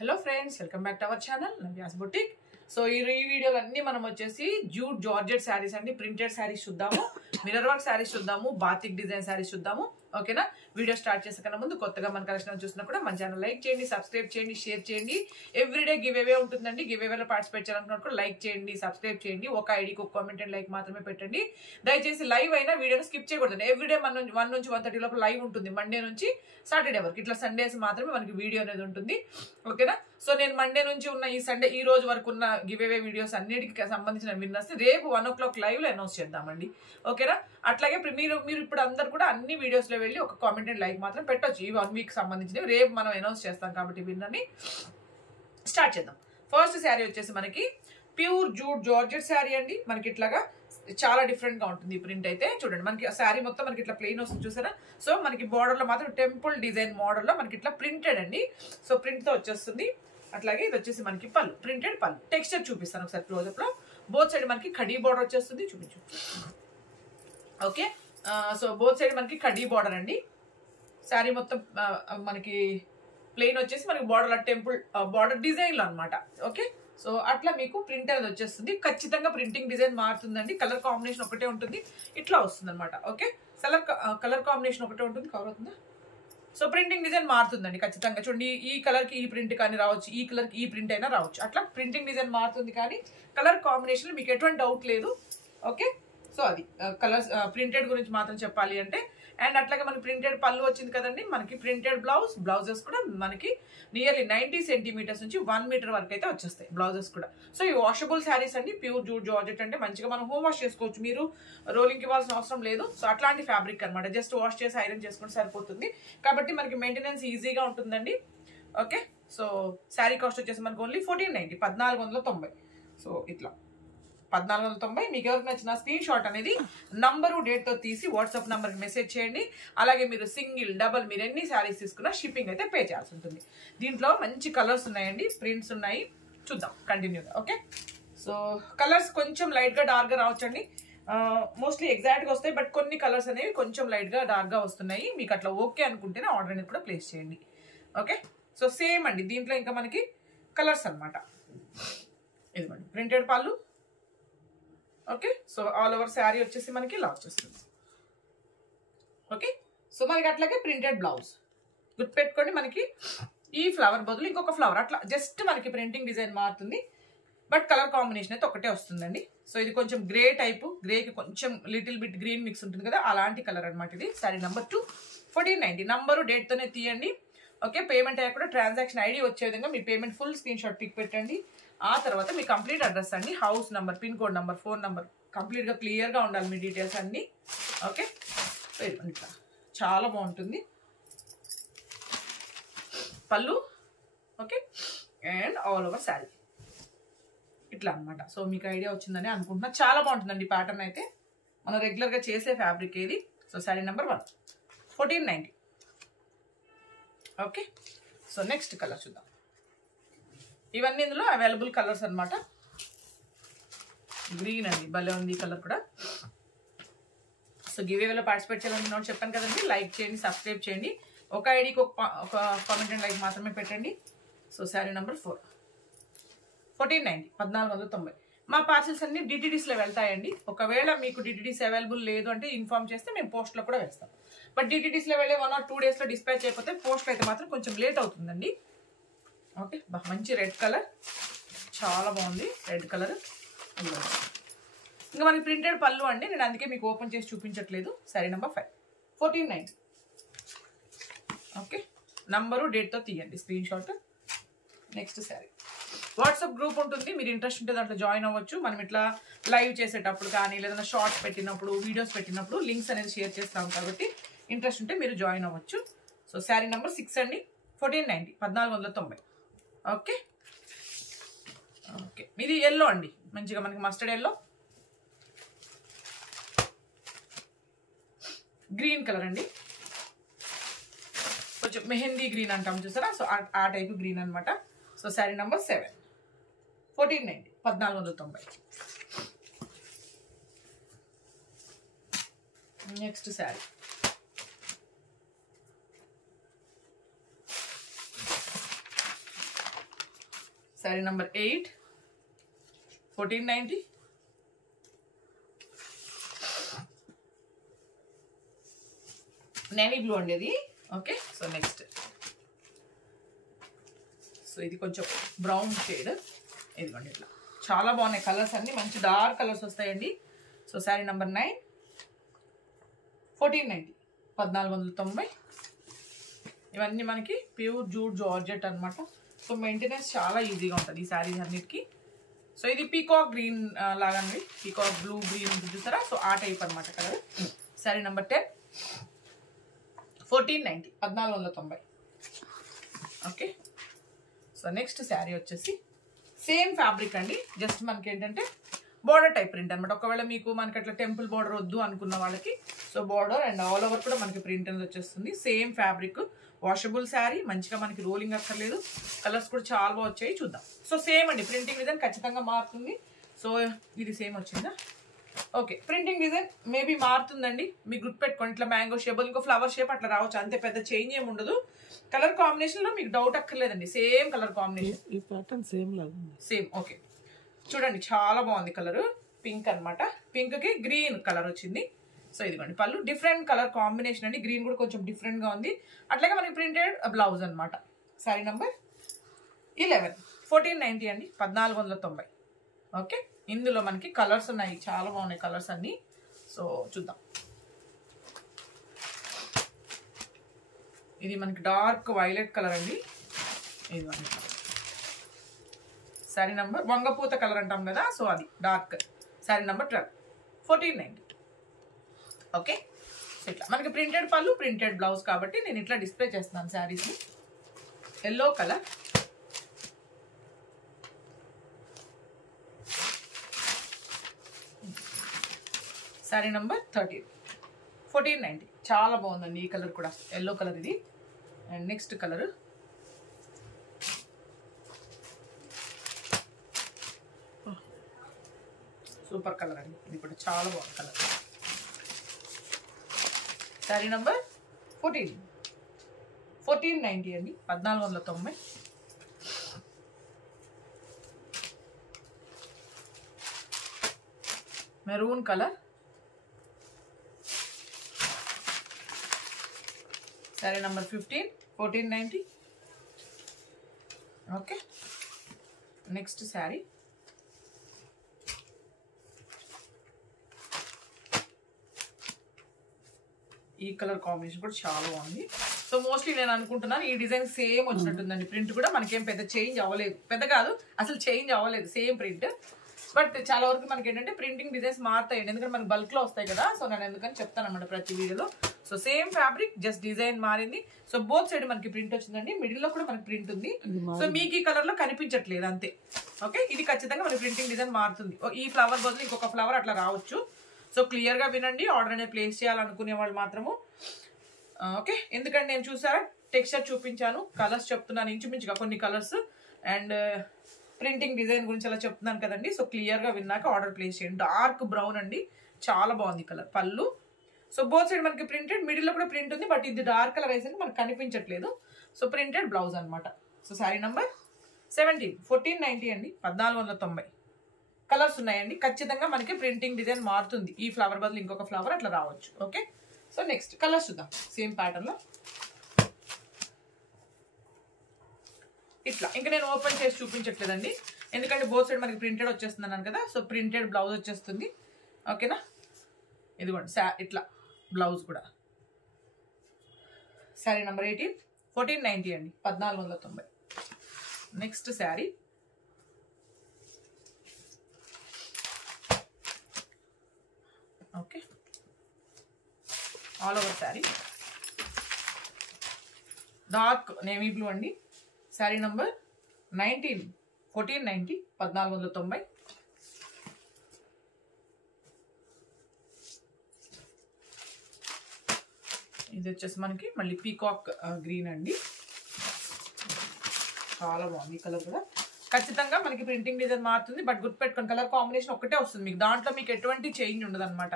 Hello friends, welcome back to our channel Navya's boutique. So ఈ వీడియోలో అన్ని మనం వచ్చేసి జూట్ జార్జెట్ శారీస్ అండి, ప్రింటెడ్ శారీస్ చూద్దాము, మిర్రర్ వర్క్ శారీస్ చూద్దాము, బాతిక్ డిజైన్ శారీస్ చూద్దాము. ఓకేనా? వీడియో స్టార్ట్ చేసే కన్నా ముందు కొత్తగా మన కలెక్షన్ చూసినా కూడా మన ఛానల్ లైక్ చేయండి, సబ్స్క్రైబ్ చేయండి, షేర్ చేయండి. ఎవ్రీడే గివ్ అవే ఉంటుందండి. గివ్ అవేలో పార్టిసిపేట్ చేయాలనుకున్నా కూడా లైక్ చేయండి, సబ్స్క్రైబ్ చేయండి. ఒక ఐడికి ఒక కామెంట్ అండ్ లైక్ మాత్రమే పెట్టండి. దయచేసి లైవ్ అయినా వీడియోని స్కిప్ చేయకూడదు. ఎవ్రీడే మన 1 నుంచి 1:30 లోపల లైవ్ ఉంటుంది, మండే నుంచి సాటర్డే వరకు. ఇట్లా సండేస్ మాత్రమే మనకి వీడియో అనేది ఉంటుంది. ఓకేనా? సో నేను మండే నుంచి ఉన్న ఈ సండే ఈ రోజు వరకు ఉన్న గివ్ అవే వీడియోస్ అన్నిటికి సంబంధించిన విన్నర్స్ రేపు 1 o'clock లైవ్ లో అనౌన్స్ చేద్దామండి. ఓకేనా? అట్లాగే మీరు ఇప్పుడు అందరు కూడా అన్ని వీడియోస్ లో వెళ్ళి ఒక కామెంట్ అండ్ లైక్ మాత్రం పెట్టొచ్చు. ఈ 1 week సంబంధించినవి రేపు మనం అనౌన్స్ చేస్తాం కాబట్టి విన్నర్ని స్టార్ట్ చేద్దాం. ఫస్ట్ శారీ వచ్చేసి మనకి ప్యూర్ జూట్ జార్జెట్ శారీ అండి. మనకి ఇట్లాగా చాలా డిఫరెంట్ గా ఉంటుంది. ప్రింట్ అయితే చూడండి, మనకి శారీ మొత్తం మనకి ఇట్లా ప్లెయిన్ వస్తుంది చూసారా. సో మనకి బార్డర్ లో మాత్రం టెంపుల్ డిజైన్ మోడల్ లో మనకి ఇట్లా ప్రింటెడ్ అండి. సో ప్రింట్ తో వచ్చేస్తుంది. అట్లాగే ఇది వచ్చేసి మనకి పళ్ళు, ప్రింటెడ్ పళ్ళు. టెక్స్చర్ చూపిస్తాను ఒకసారి క్లోజ్అప్ లో. బోత్ సైడ్ మనకి కడీ బార్డర్ వచ్చేస్తుంది, చూపించు. ఓకే, సో బోత్ సైడ్ మనకి కడీ బార్డర్ అండి. శారీ మొత్తం మనకి ప్లెయిన్ వచ్చేసి మనకి బార్డర్ టెంపుల్ బార్డర్ డిజైన్ లో అనమాట. ఓకే, సో అట్లా మీకు ప్రింట్ అనేది వచ్చేస్తుంది. ఖచ్చితంగా ప్రింటింగ్ డిజైన్ మారుతుందండి. కలర్ కాంబినేషన్ ఒకటే ఉంటుంది, ఇట్లా వస్తుంది అనమాట. ఓకే, కలర్ కాంబినేషన్ ఒకటే ఉంటుంది. కవర్ అవుతుందా? సో ప్రింటింగ్ డిజైన్ మారుతుందండి ఖచ్చితంగా. చూడండి, ఈ కలర్ కి ఈ ప్రింట్ కానీ రావచ్చు, ఈ కలర్ కి ఈ ప్రింట్ అయినా రావచ్చు. అట్లా ప్రింటింగ్ డిజైన్ మారుతుంది, కానీ కలర్ కాంబినేషన్ మీకు ఎటువంటి డౌట్ లేదు. ఓకే, సో అది కలర్స్ ప్రింటెడ్ గురించి మాత్రం చెప్పాలి అంటే. అండ్ అట్లాగే మనకి ప్రింటెడ్ పళ్ళు వచ్చింది కదండి. మనకి ప్రింటెడ్ బ్లౌజెస్ కూడా మనకి నియర్లీ 90 centimeters నుంచి 1 meter వరకు అయితే వచ్చేస్తాయి బ్లౌజెస్ కూడా. సో ఈ వాషబుల్ శారీస్ అండి, ప్యూర్ జూట్ జార్జెట్ అంటే మంచిగా మనం హోమ్ వాష్ చేసుకోవచ్చు. మీరు రోలింగ్ ఇవ్వాల్సిన అవసరం లేదు. సో అట్లాంటి ఫ్యాబ్రిక్ అనమాట. జస్ట్ వాష్ చేసి ఐరన్ చేసుకుంటే సరిపోతుంది. కాబట్టి మనకి మెయింటెనెన్స్ ఈజీగా ఉంటుందండి. ఓకే, సో శారీ కాస్ట్ వచ్చేసి మనకు ఓన్లీ 1490, 1490. సో ఇట్లా 1490. మీకు ఎవరికి నచ్చిన స్క్రీన్ షాట్ అనేది నంబరు డేట్ తో తీసి వాట్సాప్ నంబర్ కి మెసేజ్ చేయండి. అలాగే మీరు సింగిల్ డబల్ మీరు ఎన్ని శారీస్ తీసుకున్నా షిప్పింగ్ అయితే పే చేయాల్సి ఉంటుంది. దీంట్లో మంచి కలర్స్ ఉన్నాయండి, ప్రింట్స్ ఉన్నాయి, చూద్దాం కంటిన్యూగా. ఓకే, సో కలర్స్ కొంచెం లైట్ గా డార్క్ గా రావచ్చండి. మోస్ట్లీ ఎగ్జాక్ట్ గా వస్తాయి, బట్ కొన్ని కలర్స్ అనేవి కొంచెం లైట్ గా డార్క్ గా వస్తున్నాయి. మీకు అట్లా ఓకే అనుకుంటేనే ఆర్డర్ అనేది కూడా ప్లేస్ చేయండి. ఓకే, సో సేమ్ అండి. దీంట్లో ఇంకా మనకి కలర్స్ అనమాట. ఇదిగోండి ప్రింటెడ్ పళ్ళు. Okay, so all over sari వచ్చేసి మనకి ఇలా వచ్చేస్తుంది. ఓకే, సో మనకి అట్లాగే ప్రింటెడ్ బ్లౌజ్. గుర్తుపెట్టుకోండి, మనకి ఈ ఫ్లవర్ బదులు ఇంకొక ఫ్లవర్, అట్లా జస్ట్ మనకి ప్రింటింగ్ డిజైన్ మారుతుంది, బట్ కలర్ కాంబినేషన్ అయితే ఒకటే వస్తుందండి. సో ఇది కొంచెం గ్రే టైపు, గ్రేకి కొంచెం లిటిల్ బిట్ గ్రీన్ మిక్స్ ఉంటుంది కదా, అలాంటి కలర్ అనమాట ఇది. శారీ నెంబర్ 2, 1490. నంబరు డేట్ తోనే తీయండి. ఓకే, పేమెంట్ అయ్యాక కూడా ట్రాన్సాక్షన్ ఐడి వచ్చే విధంగా మీ payment full screen shot pic పెట్టండి. ఆ తర్వాత మీ కంప్లీట్ అడ్రస్ అండి, house number, pin code number, phone number కంప్లీట్గా క్లియర్గా ఉండాలి మీ డీటెయిల్స్ అన్నీ. ఓకే, ఇట్లా చాలా బాగుంటుంది పళ్ళు. Okay, and all over sari ఇట్లా అనమాట. సో మీకు ఐడియా వచ్చిందని అనుకుంటున్నా. చాలా బాగుంటుందండి ప్యాటర్న్ అయితే, మనం రెగ్యులర్గా చేసే ఫ్యాబ్రిక్ ఏది. So sari number 1, 1490. Okay, so next colour చూద్దాం. ఇవన్నీ ఇందులో అవైలబుల్ కలర్స్ అనమాట. గ్రీన్ అండి, భలే ఉంది ఈ కలర్ కూడా. సో గివ్ అవేలో పార్టిసిపేట్ చేయాలని చెప్పాను కదండి. లైక్ చేయండి, సబ్స్క్రైబ్ చేయండి. ఒక ఐడికి ఒక కామెంట్ అండ్ లైక్ మాత్రమే పెట్టండి. So sari number 4, 1490, 1490. మా పార్సల్స్ అన్ని డిటిడిస్లో వెళ్తాయండి. ఒకవేళ మీకు డిటిడిస్ అవైలబుల్ లేదు అంటే ఇన్ఫార్మ్ చేస్తే మేము పోస్ట్లో కూడా వేస్తాం. బట్ డిటిడిస్లో వెళ్ళే 1 or 2 daysలో డిస్పాచ్ అయిపోతే, పోస్ట్లో అయితే మాత్రం కొంచెం లేట్ అవుతుందండి. ఓకే, మంచి రెడ్ కలర్, చాలా బాగుంది రెడ్ కలర్. ఇంకా మనకి ప్రింటెడ్ పళ్ళు అండి, నేను అందుకే మీకు ఓపెన్ చేసి చూపించట్లేదు. శారీ నెంబర్ 5, 1490. ఓకే, నంబరు డేట్తో తీయండి screen shot. Next sari. WhatsApp group ఉంటుంది, మీరు ఇంట్రెస్ట్ ఉంటే దాంట్లో జాయిన్ అవ్వచ్చు. మనం ఇట్లా లైవ్ చేసేటప్పుడు కానీ లేదన్నా షార్ట్స్ పెట్టినప్పుడు, వీడియోస్ పెట్టినప్పుడు లింక్స్ అనేది షేర్ చేస్తాం కాబట్టి ఇంట్రెస్ట్ ఉంటే మీరు జాయిన్ అవ్వచ్చు. సో శారీ నెంబర్ 6 అండి, 1490, 1490. ఓకే, ఓకే, ఇది ఎల్లో అండి, మంచిగా మనకి మస్టర్డ్ ఎల్లో, గ్రీన్ కలర్ అండి, కొంచెం మెహందీ గ్రీన్ అంటాం చూసారా. సో ఆ టైప్ గ్రీన్ అనమాట. So sari number 7, 1490, 1490. Next sari. Sari number 8, 1490. Navy blue అండి ఇది. ఓకే, సో నెక్స్ట్, సో ఇది కొంచెం బ్రౌన్ షేడ్. ఇదిగోండి ఇట్లా చాలా బాగున్నాయి కలర్స్ అన్ని, మంచి డార్క్ కలర్స్ వస్తాయండి. So sari number 9, 1490, 1490. ఇవన్నీ మనకి ప్యూర్ జూట్ జార్జెట్ అనమాట. సో మెయింటెనెన్స్ చాలా ఈజీగా ఉంటుంది ఈ శారీస్ అన్నిటికీ. సో ఇది పీకాక్ గ్రీన్ లాగా అండి, పీకాక్ బ్లూ గ్రీన్ ఉంటుంది చూసారా, సో ఆ టైప్ అనమాట colour. Sari number 10, 1490, 1490. Okay, so next sari వచ్చేసి సేమ్ ఫ్యాబ్రిక్ అండి, జస్ట్ మనకి ఏంటంటే బార్డర్ టైప్ ప్రింట్ అనమాట. ఒకవేళ మీకు మనకి అట్లా టెంపుల్ బార్డర్ వద్దు అనుకున్న వాళ్ళకి so border and all over కూడా మనకి ప్రింట్ అనేది వచ్చేస్తుంది. సేమ్ ఫ్యాబ్రిక్, వాషబుల్ శారీ, మంచిగా మనకి రోలింగ్ అక్కర్లేదు. కలర్స్ కూడా చాలా బాగా వచ్చాయి, చూద్దాం. సో సేమ్ అండి, ప్రింటింగ్ డిజైన్ ఖచ్చితంగా మారుతుంది. సో ఇది సేమ్ వచ్చిందా? ఓకే, ప్రింటింగ్ డిజైన్ మేబీ మారుతుందండి, మీకు గుర్తుపెట్టుకోండి. ఇట్లా మ్యాంగో షేప్, ఇంకో ఫ్లవర్ షేప్ అట్లా రావచ్చు, అంతే, పెద్ద చేంజ్ ఏమి ఉండదు. కలర్ కాంబినేషన్ లో మీకు డౌట్ అక్కర్లేదండి, సేమ్ కలర్ కాంబినేషన్, ఈ ప్యాటర్న్ సేమ్ లాగా ఉంది. సేమ్. ఓకే, చూడండి చాలా బాగుంది కలర్, పింక్ అనమాట. పింక్ కి గ్రీన్ కలర్ వచ్చింది. సో ఇదిగోండి పళ్ళు, డిఫరెంట్ కలర్ కాంబినేషన్ అండి, గ్రీన్ కూడా కొంచెం డిఫరెంట్ గా ఉంది. అట్లాగే మనకి ప్రింటెడ్ బ్లౌజ్ అనమాట. శారీ నంబర్ 11, 1490 అండి, 1490. ఓకే, ఇందులో మనకి కలర్స్ ఉన్నాయి, చాలా బాగున్నాయి కలర్స్ అన్ని. సో చూద్దాం. ఇది మనకి డార్క్ వైలెట్ కలర్ అండి, ఇది మనకి శారీ నంబర్ వంగపూత కలర్ అంటాం కదా, సో అది dark. Sari number 12, 1490. Okay, so ఇట్లా మనకి ప్రింటెడ్ పళ్ళు, ప్రింటెడ్ బ్లౌజ్ కాబట్టి నేను ఇట్లా డిస్ప్లే చేస్తున్నాను saris. Yellow colour, sari number 13, 1490. చాలా బాగుందండి ఈ కలర్ కూడా, ఎల్లో కలర్ ఇది. And next colour super colour అండి, ఇది కూడా చాలా బాగుంది కలర్. శారీ నంబర్ 14, 1490 అండి, 1490. Maroon colour, sari number 15, 1490. Okay, next sari ఈ కలర్ కాంబినేషన్ కూడా చాలా బాగుంది. సో మోస్ట్లీ నేను అనుకుంటున్నాను ఈ డిజైన్ సేమ్ వచ్చినట్టుందండి, ప్రింట్ కూడా మనకేం పెద్ద చేంజ్ అవ్వలేదు, పెద్ద కాదు అసలు చేంజ్ అవ్వలేదు, సేమ్ ప్రింట్. బట్ చాలా వరకు మనకి ఏంటంటే ప్రింటింగ్ డిజైన్స్ మారుతాయండి, ఎందుకంటే మనకి బల్క్ లో వస్తాయి కదా. సో నేను ఎందుకని చెప్తాను అనమాట ప్రతి వీడియోలో. So same fabric, just design మారింది. సో బోత్ సైడ్ మనకి ప్రింట్ వచ్చిందండి, మిడిల్ లో కూడా మనకి ప్రింట్ ఉంది. సో మీకు ఈ కలర్ లో కనిపించట్లేదు అంతే. ఓకే, ఇది ఖచ్చితంగా మనకి ప్రింటింగ్ డిజైన్ మారుతుంది. ఈ ఫ్లవర్ బదులు ఇంకొక ఫ్లవర్ అట్లా రావచ్చు. సో క్లియర్ గా వినండి, ఆర్డర్ అనేది ప్లేస్ చేయాలనుకునే వాళ్ళు మాత్రము. ఓకే, ఎందుకంటే నేను చూసారా టెక్స్చర్ చూపించాను, కలర్స్ చెప్తున్నాను ఇంచుమించుగా కొన్ని కలర్స్, అండ్ ప్రింటింగ్ డిజైన్ గురించి అలా చెప్తున్నాను కదండి. సో క్లియర్ గా విన్నాక ఆర్డర్ ప్లేస్ చేయండి. డార్క్ బ్రౌన్ అండి, చాలా బాగుంది కలర్. పళ్ళు, సో బోత్ సైడ్ మనకి ప్రింటెడ్, మిడిల్ లో కూడా ప్రింట్ ఉంది, బట్ ఇది డార్క్ కలర్ వేసరికి మనకు కనిపించట్లేదు. సో ప్రింటెడ్ బ్లౌజ్ అనమాట. సో శారీ నంబర్ 17, 1490 అండి, 1490. కలర్స్ ఉన్నాయండి, ఖచ్చితంగా మనకి ప్రింటింగ్ డిజైన్ మారుతుంది. ఈ ఫ్లవర్ బదులు ఇంకొక ఫ్లవర్ అట్లా రావచ్చు. ఓకే, సో నెక్స్ట్ కలర్స్ చూద్దాం సేమ్ ప్యాటర్న్ లో. ఇట్లా ఇంకా నేను ఓపెన్ చేసి చూపించట్లేదండి, ఎందుకంటే బోత్ సైడ్ మనకి ప్రింటెడ్ వచ్చేస్తుంది అన్నాను కదా. సో ప్రింటెడ్ బ్లౌజ్ వచ్చేస్తుంది. ఓకేనా, ఇదిగోండి ఇట్లా బ్లౌజ్ కూడా. శారీ నెంబర్ 18, 1490 అండి, 1490. Next sari okay, all over sari dark navy blue అండి. శారీ నంబర్ 19, 1490, 1490. ఇది వచ్చేసి మనకి మళ్ళీ పీకాక్ గ్రీన్ అండి, చాలా బాగుంది కలర్ కూడా. ఖచ్చితంగా మనకి ప్రింటింగ్ డిజైన్ మారుతుంది, బట్ గుర్తుపెట్టుకోండి కలర్ కాంబినేషన్ ఒకటే వస్తుంది మీకు, దాంట్లో మీకు ఎటువంటి చేంజ్ ఉండదు అనమాట.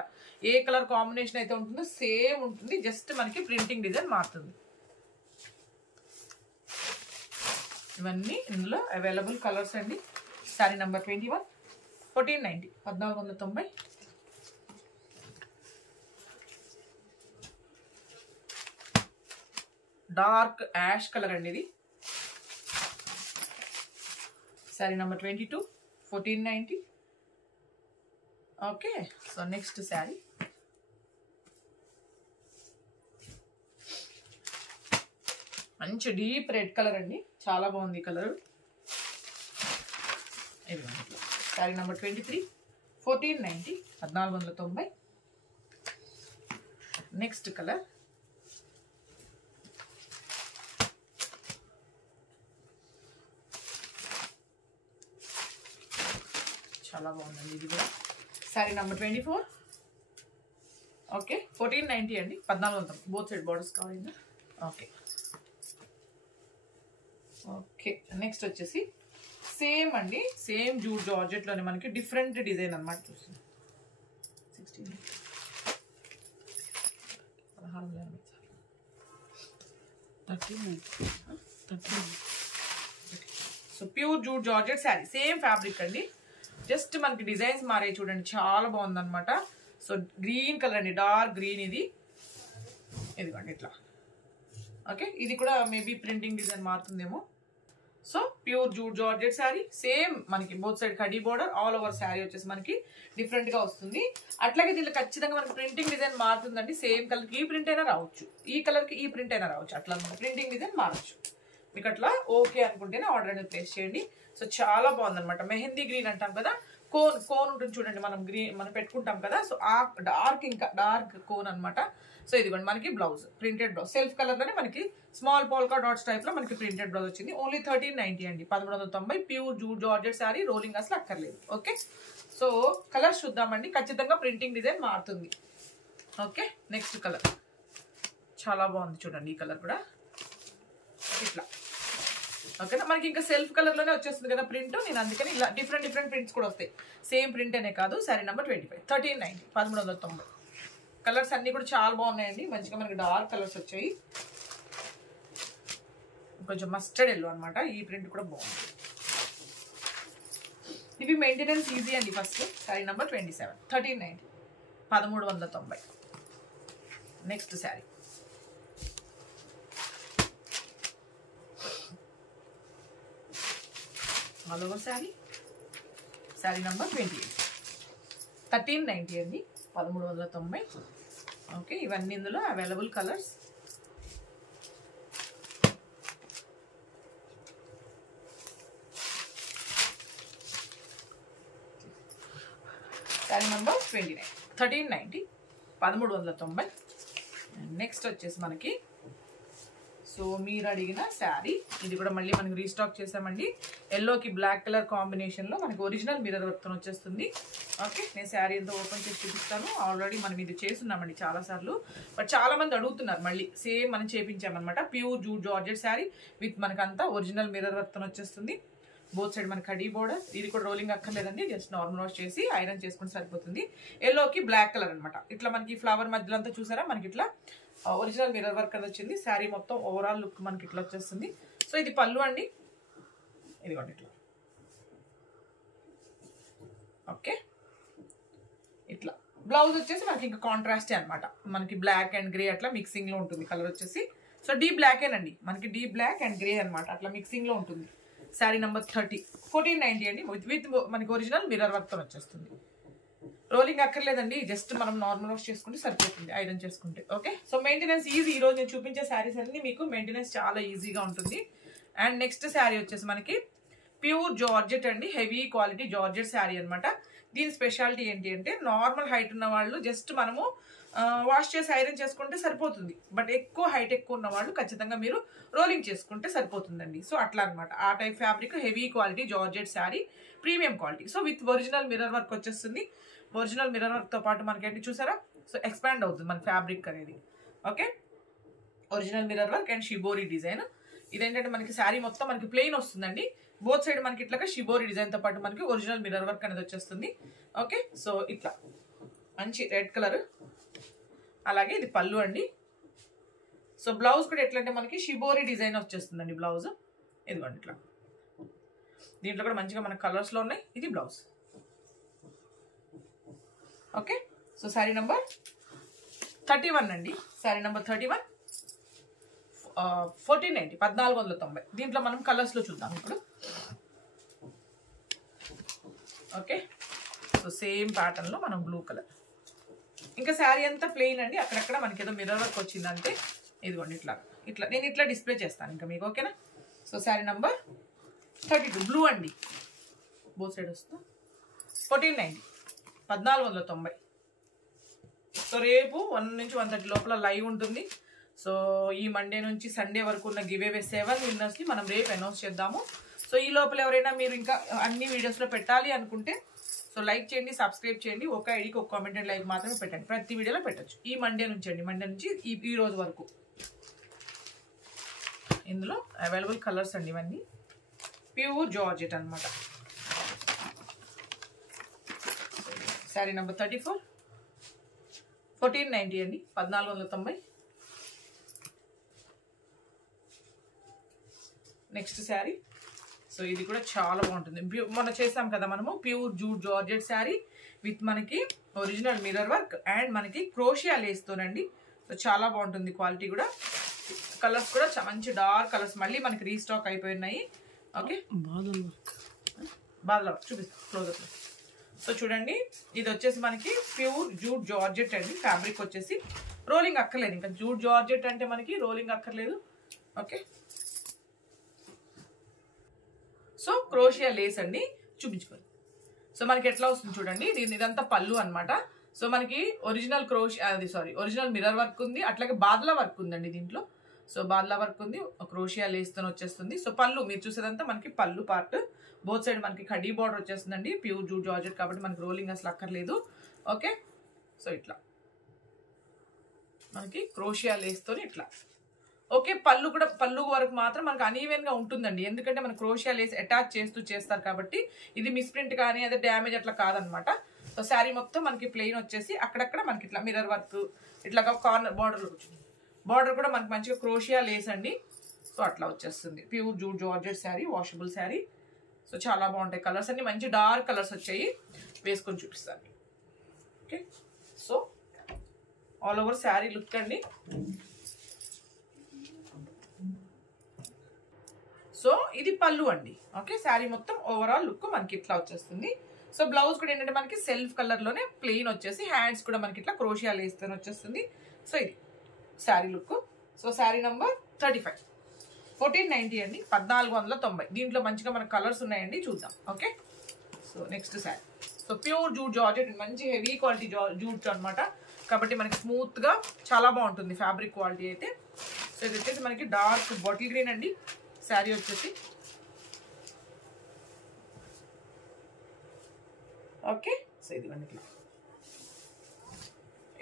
ఏ కలర్ కాంబినేషన్ అయితే ఉంటుందో సేమ్ ఉంటుంది, జస్ట్ మనకి ప్రింటింగ్ డిజైన్ మారుతుంది. ఇవన్నీ ఇందులో అవైలబుల్ కలర్స్ అండి. Sari number 21, 1490, 1490. Dark ash colour అండి ఇది. Sari number 22, 1490. Okay, so next sari మంచి డీప్ రెడ్ కలర్ అండి, చాలా బాగుంది colour. Sari number 23, 1490, 1490. Next colour చాలా బాగుందండి ఇది కూడా. శారీ నెంబర్ 24, ఓకే, 1490 అండి, 1490. బోత్ సైడ్ బార్డర్స్ కావాలి. ఓకే ఓకే, నెక్స్ట్ వచ్చేసి సేమ్ అండి, సేమ్ జూట్ జార్జెట్లోనే మనకి డిఫరెంట్ డిజైన్ అనమాట. చూస్తుంది 16, so pure jute georgette sari, same fabric అండి, జస్ట్ మనకి డిజైన్స్ మారే చూడండి, చాలా బాగుందన్నమాట. సో గ్రీన్ కలర్ అండి, డార్క్ గ్రీన్ ఇది. ఇదిగోండి ఇట్లా. ఓకే, ఇది కూడా మేబీ ప్రింటింగ్ డిజైన్ మారుతుందేమో. So pure jute georgette sari, same మనకి బోత్ సైడ్ కడీ బోర్డర్, ఆల్ ఓవర్ శారీ వచ్చేసి మనకి డిఫరెంట్ గా వస్తుంది. అట్లాగే దీనిలో ఖచ్చితంగా మనకి ప్రింటింగ్ డిజైన్ మారుతుందండి. సేమ్ కలర్ కి ఈ ప్రింట్ అయినా రావచ్చు, ఈ కలర్ కి ఈ ప్రింట్ అయినా రావచ్చు, అట్లా ప్రింటింగ్ డిజైన్ మారచ్చు. మీకు అట్లా ఓకే అనుకుంటేనే ఆర్డర్ అనేది ప్లేస్ చేయండి. సో చాలా బాగుందన్నమాట. మెహందీ గ్రీన్ అంటాం కదా, కోన్ ఉంటుంది చూడండి, మనం గ్రీన్ మనం పెట్టుకుంటాం కదా. సో ఆ డార్క్, ఇంకా డార్క్ కోన్ అనమాట. సో ఇదిగోండి మనకి blouse, printed blouse, self colour లోనే మనకి స్మాల్ పోల్కా డాట్స్ టైప్ లో మనకి ప్రింటెడ్ బ్లౌజ్ వచ్చింది. ఓన్లీ 1390 అండి, 1190. Pure jute georgette sari, rolling అసలు అక్కర్లేదు. ఓకే, సో కలర్స్ చూద్దామండి. ఖచ్చితంగా ప్రింటింగ్ డిజైన్ మారుతుంది. ఓకే, నెక్స్ట్ కలర్ చాలా బాగుంది చూడండి, ఈ కలర్ కూడా ఇట్లా. ఓకేనా, మనకి ఇంకా సెల్ఫ్ కలర్ లోనే వచ్చేస్తుంది కదా ప్రింట్. నేను అందుకని ఇలా డిఫరెంట్ ప్రింట్స్ కూడా వస్తాయి, సేమ్ ప్రింట్ అనే కాదు. శారీ నెంబర్ 25, 1390, 1390. కలర్స్ అన్ని కూడా చాలా బాగున్నాయండి, మంచిగా మనకి డార్క్ కలర్స్ వచ్చాయి. కొంచెం మస్టర్డ్ ఎల్లో అనమాట, ఈ ప్రింట్ కూడా బాగుంది. ఇవి మెయింటెనెన్స్ ఈజీ అండి. First sari number 27, 1390, 1390. Next sari all over sari, sari number 28, 1390 అండి, 1390. ఓకే, ఇవన్నీ ఇందులో available colours. Sari number 29, 1390, 1390. Next వచ్చేసి మనకి, సో మీరు అడిగిన శారీ ఇది కూడా మళ్ళీ మనకి రీస్టాక్ చేసామండి. ఎల్లోకి బ్లాక్ కలర్ కాంబినేషన్లో మనకి ఒరిజినల్ మిర్రర్ వర్క్తో వచ్చేస్తుంది. ఓకే, నేను శారీ ఎంతో ఓపెన్ చేసి చూపిస్తాను. ఆల్రెడీ మనం ఇది చేస్తున్నామండి చాలాసార్లు, బట్ చాలా మంది అడుగుతున్నారు మళ్ళీ. సేమ్ మనం చేపించామన్నమాట. Pure jute georgette sari with మనకంతా ఒరిజినల్ మిర్రర్ వర్క్తో వచ్చేస్తుంది. బోత్ సైడ్ మనకి కడీ బోర్డర్, ఇది కూడా రోలింగ్ అక్కర్లేదండి, జస్ట్ నార్మల్ వాష్ చేసి ఐరన్ చేసుకుంటే సరిపోతుంది. ఎల్లోకి బ్లాక్ కలర్ అనమాట. ఇట్లా మనకి ఫ్లవర్ మధ్యలో అంతా చూసారా, మనకి ఇట్లా ఒరిజినల్ మిర్రర్ వర్క్ అది వచ్చింది. శారీ మొత్తం ఓవరాల్ లుక్ మనకి ఇట్లా వచ్చేస్తుంది. సో ఇది పళ్ళు అండి, ఇదిగోండి ఇట్లా. ఓకే, ఇట్లా బ్లౌజ్ వచ్చేసి మనకి ఇంకా కాంట్రాస్టే అనమాట, మనకి బ్లాక్ అండ్ గ్రే అట్లా మిక్సింగ్ లో ఉంటుంది కలర్ వచ్చేసి. సో డీప్ బ్లాకేనండి, మనకి డీప్ బ్లాక్ అండ్ గ్రే అనమాట, అట్లా మిక్సింగ్ లో ఉంటుంది. శారీ నెంబర్ 30, 1490 అండి, విత్ మనకి ఒరిజినల్ మిర్రర్ వర్క్ తో వచ్చేస్తుంది. రోలింగ్ అక్కర్లేదండి, జస్ట్ మనం నార్మల్ వాష్ చేసుకుంటే సరిపోతుంది, ఐరన్ చేసుకుంటే. Okay, so maintenance easy. ఈ రోజు నేను చూపించే శారీస్ అన్ని మీకు మెయింటెనెన్స్ చాలా ఈజీగా ఉంటుంది. అండ్ నెక్స్ట్ శారీ వచ్చేసి మనకి ప్యూర్ జార్జెట్ అండి, హెవీ క్వాలిటీ జార్జెట్ శారీ అనమాట. దీని స్పెషాలిటీ ఏంటి అంటే, నార్మల్ హైట్ ఉన్న వాళ్ళు జస్ట్ మనము వాష్ చేసి ఐరన్ చేసుకుంటే సరిపోతుంది. బట్ ఎక్కువ హైట్ ఎక్కువ ఉన్న వాళ్ళు ఖచ్చితంగా మీరు రోలింగ్ చేసుకుంటే సరిపోతుందండి. సో అట్లా అనమాట, ఆ type fabric, heavy quality georgette sari, premium quality. So with original mirror work వచ్చేస్తుంది. ఒరిజినల్ మిర్రర్ వర్క్ తో పాటు మనకి ఏంటి చూసారా, సో ఎక్స్పాండ్ అవుతుంది మన ఫ్యాబ్రిక్ అనేది. Okay, original mirror work and shibori design. ఇదేంటంటే మనకి శారీ మొత్తం మనకి ప్లెయిన్ వస్తుందండి. బోత్ సైడ్ మనకి ఇట్లా షిబోరి డిజైన్ తో పాటు మనకి ఒరిజినల్ మిర్రర్ వర్క్ అనేది వచ్చేస్తుంది. ఓకే, సో ఇట్లా మంచి రెడ్ కలర్. అలాగే ఇది పళ్ళు అండి. సో బ్లౌజ్ కూడా ఎట్లా అంటే మనకి షిబోరి డిజైన్ వచ్చేస్తుందండి బ్లౌజ్. ఇదిగోండి ఇట్లా దీంట్లో కూడా మంచిగా మన కలర్స్లో ఉన్నాయి. ఇది blouse. Okay, so sari number 31 అండి. శారీ నెంబర్ 31 1490 1490. దీంట్లో మనం కలర్స్లో చూద్దాం ఇప్పుడు. ఓకే, సో సేమ్ ప్యాటర్న్లో మనం బ్లూ కలర్. ఇంకా శారీ అంతా ప్లెయిన్ అండి. అక్కడక్కడ మనకి ఏదో మిర్రర్ వర్క్ వచ్చిందంటే ఇదిగోండి ఇట్లా ఇట్లా నేను ఇట్లా డిస్ప్లే చేస్తాను ఇంకా మీకు. ఓకేనా, సో శారీ నెంబర్ 32 బ్లూ అండి. బోత్ సైడ్ వస్తా 1490 1490. సో రేపు 1 నుంచి 1:30 లోపల లైవ్ ఉంటుంది. సో ఈ మండే నుంచి సండే వరకు ఉన్న గివ్ అవే 7 విన్నర్స్ని మనం రేపు అనౌన్స్ చేద్దాము. సో ఈ లోపల ఎవరైనా మీరు ఇంకా అన్ని వీడియోస్లో పెట్టాలి అనుకుంటే సో లైక్ చేయండి, సబ్స్క్రైబ్ చేయండి. ఒక ఐడికి ఒక కామెంట్ అండ్ లైక్ మాత్రమే పెట్టండి. ప్రతి వీడియోలో పెట్టచ్చు. ఈ మండే నుంచి అండి, మండే నుంచి ఈ రోజు వరకు. ఇందులో అవైలబుల్ కలర్స్ అండి ఇవన్నీ. ప్యూర్ జార్జెట్ అనమాట. శారీ నెంబర్ 34 1490 అండి 1490. నెక్స్ట్ శారీ. సో ఇది కూడా చాలా బాగుంటుంది. మొన్న చేసాం కదా మనము pure jute georgette sari with మనకి ఒరిజినల్ మిర్రర్ వర్క్ అండ్ మనకి క్రోషియా లేస్తోనండి. సో చాలా బాగుంటుంది క్వాలిటీ కూడా. కలర్స్ కూడా మంచి డార్క్ కలర్స్ మళ్ళీ మనకి రీస్టాక్ అయిపోయినాయి. ఓకే, బాగా చూపిస్తాం క్లోజర్. సో చూడండి, ఇది వచ్చేసి మనకి ప్యూర్ జూట్ జార్జెట్ అండి. ఫ్యాబ్రిక్ వచ్చేసి రోలింగ్ అక్కర్లేదు. ఇంకా జూట్ జార్జెట్ అంటే మనకి రోలింగ్ అక్కర్లేదు. ఓకే, సో క్రోషియా లేస్ అండి. చూపించుకోండి. సో మనకి ఎట్లా వస్తుంది చూడండి. ఇదంతా పళ్ళు అనమాట. సో మనకి ఒరిజినల్ ఒరిజినల్ మిర్రర్ వర్క్ ఉంది. అట్లాగే బాద్లా వర్క్ ఉందండి దీంట్లో. సో బాద్లా వర్క్ ఉంది, క్రోషియా లేస్తో వచ్చేస్తుంది. సో పళ్ళు మీరు చూసేదంతా మనకి పళ్ళు పార్ట్. బోత్ సైడ్ మనకి కడీ బార్డర్ వచ్చేస్తుందండి. ప్యూర్ జూట్ జార్జెట్ కాబట్టి మనకి రోలింగ్ అసలు అక్కర్లేదు. ఓకే, సో ఇట్లా మనకి క్రోషియా లేస్తో ఇట్లా. ఓకే, పళ్ళు వరకు మాత్రం మనకు అనీవెన్ గా ఉంటుందండి. ఎందుకంటే మన క్రోషియా లేస్ అటాచ్ చేస్తారు కాబట్టి ఇది మిస్ప్రింట్ కానీ అదే డ్యామేజ్ అట్లా కాదనమాట. సో శారీ మొత్తం మనకి ప్లెయిన్ వచ్చేసి అక్కడక్కడ మనకి ఇట్లా మిర్రర్ వర్క్ ఇట్లా కార్నర్ బార్డర్ కూడా మనకి మంచిగా క్రోషియా లేస్ అండి. సో అట్లా వచ్చేస్తుంది. Pure jute georgette sari, washable sari. So చాలా బాగుంటాయి. కలర్స్ అన్ని మంచి డార్క్ కలర్స్ వచ్చాయి. వేసుకొని చూపిస్తాను. Okay, so all over sari look అండి. సో ఇది పళ్ళు అండి. ఓకే, శారీ మొత్తం ఓవరాల్ లుక్ మనకి ఇట్లా వచ్చేస్తుంది. సో బ్లౌజ్ కూడా ఏంటంటే మనకి సెల్ఫ్ కలర్ లోనే ప్లెయిన్ వచ్చేసి హ్యాండ్స్ కూడా మనకి ఇట్లా క్రోషియా లేస్తూనే వచ్చేస్తుంది. సో ఇది sari look. So sari number 35 1490 అండి 1490. దీంట్లో మంచిగా మనకు కలర్స్ ఉన్నాయండి, చూద్దాం. Okay, so next sari. So pure jute georgette, మంచి హెవీ క్వాలిటీ జూట్ అనమాట. కాబట్టి మనకి స్మూత్ గా చాలా బాగుంటుంది ఫ్యాబ్రిక్ క్వాలిటీ అయితే. సో ఇది వచ్చేసి మనకి డార్క్ బాటిల్ గ్రీన్ అండి శారీ వచ్చేసి. ఓకే, సో ఇదిగోండి ఇట్లా,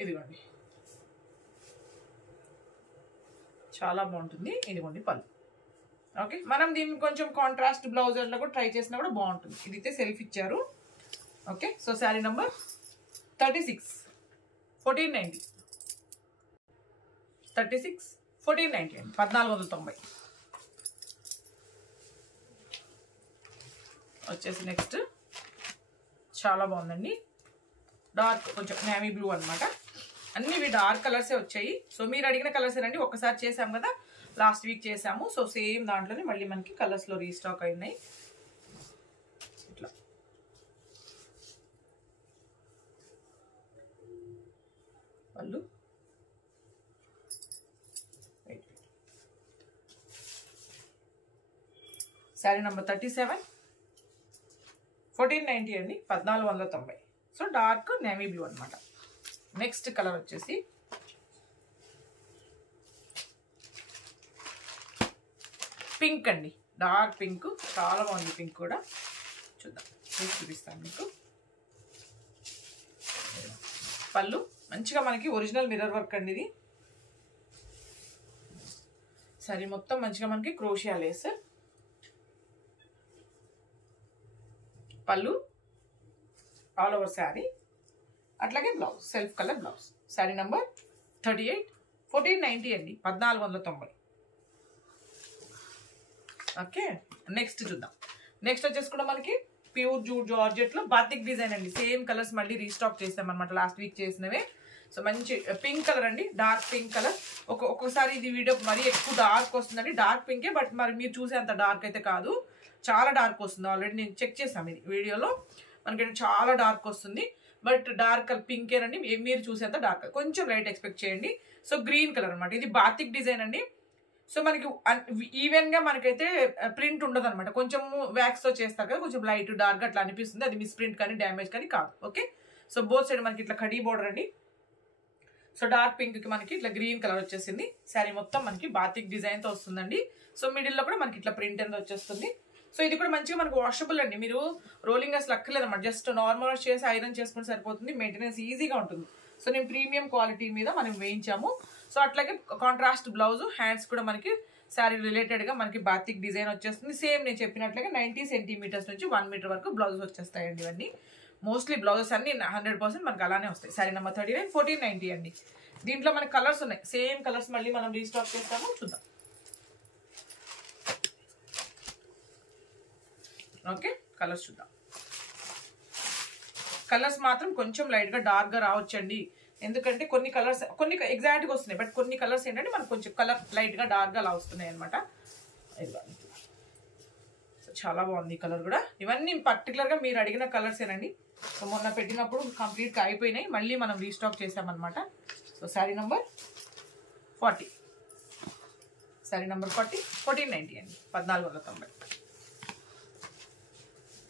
ఇదిగోండి చాలా బాగుంటుంది. ఇదిగోండి పళ్ళు. ఓకే, మనం దీన్ని కొంచెం కాంట్రాస్ట్ బ్లౌజర్లో కూడా ట్రై చేసినా కూడా బాగుంటుంది. ఇదైతే సెల్ఫ్ ఇచ్చారు. ఓకే, సో శారీ నంబర్ 36 1490 36 1490 అండి 1490 వచ్చేసి. నెక్స్ట్ చాలా బాగుందండి. డార్క్ కొంచెం నేవీ బ్లూ అనమాట. అన్ని ఇవి డార్క్ కలర్సే వచ్చాయి. సో మీరు అడిగిన కలర్స్ ఏనండి. ఒక్కసారి చేసాం కదా, లాస్ట్ వీక్ చేసాము. సో సేమ్ దాంట్లోనే మళ్ళీ మనకి కలర్స్లో రీస్టాక్ అయినాయి. ఇట్లా పళ్ళు, శారీ నెంబర్ 37 1490 అండి 1490. సో డార్క్ నేవీ బ్లూ అనమాట. నెక్స్ట్ కలర్ వచ్చేసి పింక్ అండి, డార్క్ పింక్. చాలా బాగుంది పింక్ కూడా. చూద్దాం, చూపిస్తాను మీకు. పళ్ళు మంచిగా మనకి ఒరిజినల్ మిర్రర్ వర్క్ అండి ఇది. సరే మొత్తం మంచిగా మనకి క్రోషియా లేస్. పళ్ళు ఆల్ ఓవర్ శారీ. అట్లాగే blouse self colour blouse. Sari number 38 1490 అండి 1490. ఓకే, నెక్స్ట్ చూద్దాం. నెక్స్ట్ వచ్చేసి కూడా మనకి ప్యూర్ జూట్ జార్జెట్ లో బాతిక్ డిజైన్ అండి. సేమ్ కలర్స్ మళ్ళీ రీస్టాక్ చేస్తాం అనమాట, లాస్ట్ వీక్ చేసినవే. సో మంచి పింక్ కలర్ అండి, డార్క్ పింక్ కలర్. ఒక్కొక్కసారి ఇది వీడియో మరీ ఎక్కువ డార్క్ వస్తుందండి, డార్క్ పింకే, బట్ మరి మీరు చూసే అంత డార్క్ అయితే కాదు, చాలా డార్క్ వస్తుంది. ఆల్రెడీ నేను చెక్ చేసాను ఇది వీడియోలో, మనకి చాలా డార్క్ వస్తుంది, బట్ డార్క్ పింకేనండి, మీరు చూసేంత డార్క్, కొంచెం లైట్ ఎక్స్పెక్ట్ చేయండి. సో గ్రీన్ కలర్ అనమాట, ఇది బాతిక్ డిజైన్ అండి. సో మనకి ఈవెన్ గా మనకైతే ప్రింట్ ఉండదు అనమాట, కొంచెం వ్యాక్స్ తో చేస్తారు కదా, కొంచెం లైట్ డార్క్ అట్లా అనిపిస్తుంది, అది మిస్ ప్రింట్ కానీ డ్యామేజ్ కానీ కాదు. ఓకే, సో బోత్ సైడ్ మనకి ఇట్లా కడీ బోర్డర్ అండి. సో డార్క్ పింక్ కి మనకి ఇట్లా గ్రీన్ కలర్ వచ్చేసింది. శారీ మొత్తం మనకి బాతిక్ డిజైన్ తో వస్తుందండి. సో మిడిల్ లో కూడా మనకి ఇట్లా ప్రింట్ అనేది వచ్చేస్తుంది. సో ఇది కూడా మంచిగా మనకు వాషబుల్ అండి, మీరు రోలింగ్ అసలు అక్కర్లేదు అనమాట, జస్ట్ నార్మల్ వాష్ చేసి ఐరన్ చేసుకుంటే సరిపోతుంది, మెయింటెనెన్స్ ఈజీగా ఉంటుంది. సో నేను ప్రీమియం క్వాలిటీ మీద మనం వేయించాము. సో అట్లాగే కాంట్రాస్ట్ బ్లౌజ్, హ్యాండ్స్ కూడా మనకి శారీ రిలేటెడ్ గా మనకి బాతిక్ డిజైన్ వచ్చేస్తుంది. సేమ్ నేను చెప్పినట్లుగా 90 సెంటీమీటర్స్ నుంచి 1 మీటర్ వరకు బ్లౌజెస్ వచ్చేస్తాయండి. ఇవన్నీ మోస్ట్లీ బ్లౌజెస్ అన్ని 100% మనకి అలానే వస్తాయి. శారీ నెంబర్ 39 1490 అండి. దీంట్లో మనకి కలర్స్ ఉన్నాయి, సేమ్ కలర్స్ మళ్ళీ మనం రీస్టాక్ చేస్తాము, చూద్దాం. ఓకే, కలర్స్ చూద్దాం. కలర్స్ మాత్రం కొంచెం లైట్ గా డార్క్ గా రావచ్చండి, ఎందుకంటే కొన్ని కలర్స్ కొన్ని ఎగ్జాక్ట్ గా వస్తున్నాయి, బట్ కొన్ని కలర్స్ ఏంటంటే మనకు కొంచెం కలర్ లైట్ గా డార్క్ గా అలా వస్తున్నాయి అనమాట. చాలా బాగుంది ఈ కలర్ కూడా. ఇవన్నీ పర్టికులర్ గా మీరు అడిగిన కలర్స్ ఏనండి. సో మొన్న పెట్టినప్పుడు కంప్లీట్ గా అయిపోయినాయి, మళ్ళీ మనం రీస్టాక్ చేసామన్నమాట. So sari number 40, sari number 40 1490 అండి, 1490.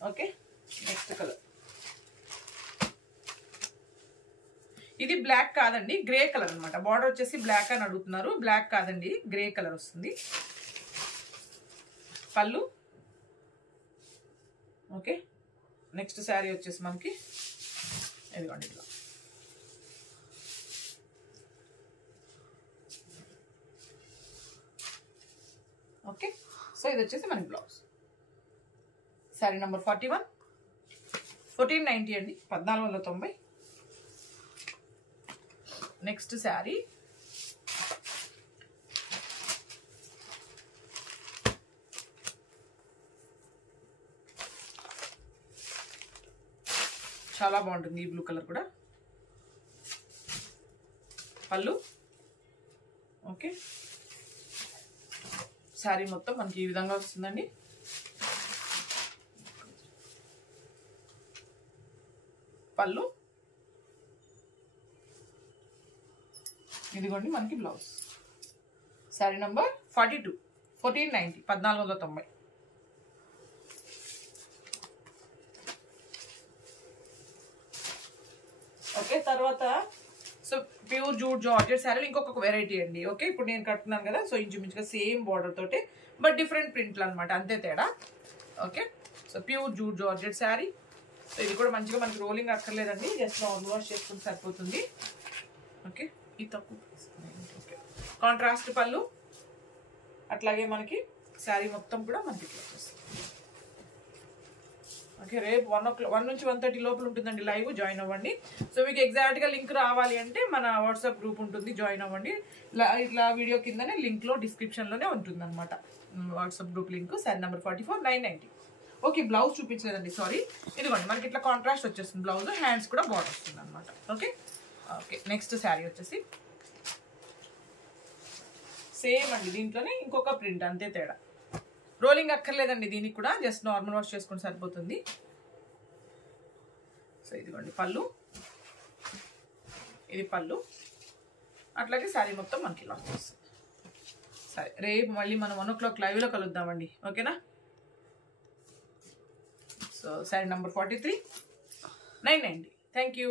ఓకే, నెక్స్ట్ కలర్ ఇది బ్లాక్ కాదండి, గ్రే కలర్ అనమాట. బార్డర్ వచ్చేసి బ్లాక్ అని అడుగుతున్నారు, బ్లాక్ కాదండి, గ్రే కలర్ వస్తుంది. పళ్ళు. ఓకే, నెక్స్ట్ శారీ వచ్చేసి మనకి ఇదిగోండి ఇట్లా. ఓకే, సో ఇది వచ్చేసి మనకి బ్లౌజ్. శారీ నెంబర్ 41 1490 అండి, 1490. నెక్స్ట్ శారీ చాలా బాగుంటుంది, ఈ బ్లూ కలర్ కూడా. పళ్ళు. ఓకే, శారీ మొత్తం మనకి ఈ విధంగా వస్తుందండి. పళ్ళు. ఇదిగోండి మనకి బ్లౌజ్. శారీ నంబర్ 42 1490 1490. ఓకే, తర్వాత సో ప్యూర్ జూట్ జార్జెట్ శారీలు ఇంకొక వెరైటీ అండి. ఓకే, ఇప్పుడు నేను కట్టున్నాను కదా, సో ఇంచుమించుగా సేమ్ బార్డర్ తోటి బట్ డిఫరెంట్ ప్రింట్లు అనమాట, అంతే తేడా. Okay, so pure jute georgette sari. So ఇది కూడా మంచిగా మనకి రోలింగ్ అక్కర్లేదండి, జస్ట్ నార్మల్ వాష్ చేసుకుంటే సరిపోతుంది. ఓకే, ఇది తక్కువ. ఓకే, కాంట్రాస్ట్ పళ్ళు, అట్లాగే మనకి శారీ మొత్తం కూడా మనకి ఇట్లా వచ్చేస్తుంది. ఓకే, రేపు 1 నుంచి 1:30 లోపల ఉంటుందండి లైవ్, జాయిన్ అవ్వండి. సో మీకు ఎగ్జాక్ట్ గా లింక్ రావాలి అంటే మన వాట్సాప్ గ్రూప్ ఉంటుంది, జాయిన్ అవ్వండి. ఇట్లా వీడియో కిందనే లింక్ లో డిస్క్రిప్షన్ లోనే ఉంటుంది అనమాట WhatsApp group link. Sari number 44 990. Okay, blouse చూపించలేదండి, సారీ. ఇదిగోండి మనకి ఇట్లా కాంట్రాస్ట్ వచ్చేస్తుంది బ్లౌజ్, హ్యాండ్స్ కూడా బార్డర్ వస్తుంది అనమాట. ఓకే ఓకే, నెక్స్ట్ శారీ వచ్చేసి సేమ్ అండి, దీంట్లోనే ఇంకొక ప్రింట్, అంతే తేడా. రోలింగ్ అక్కర్లేదండి దీనికి కూడా, జస్ట్ నార్మల్ వాష్ చేసుకుంటే సరిపోతుంది. సో ఇదిగోండి పళ్ళు, ఇది పళ్ళు, అట్లాగే శారీ మొత్తం మనకి ఇలా వస్తుంది. సరే, రేపు మళ్ళీ మనం 1 o'clock లైవ్లో కలుద్దామండి, ఓకేనా. So sari number 43 990. Thank you.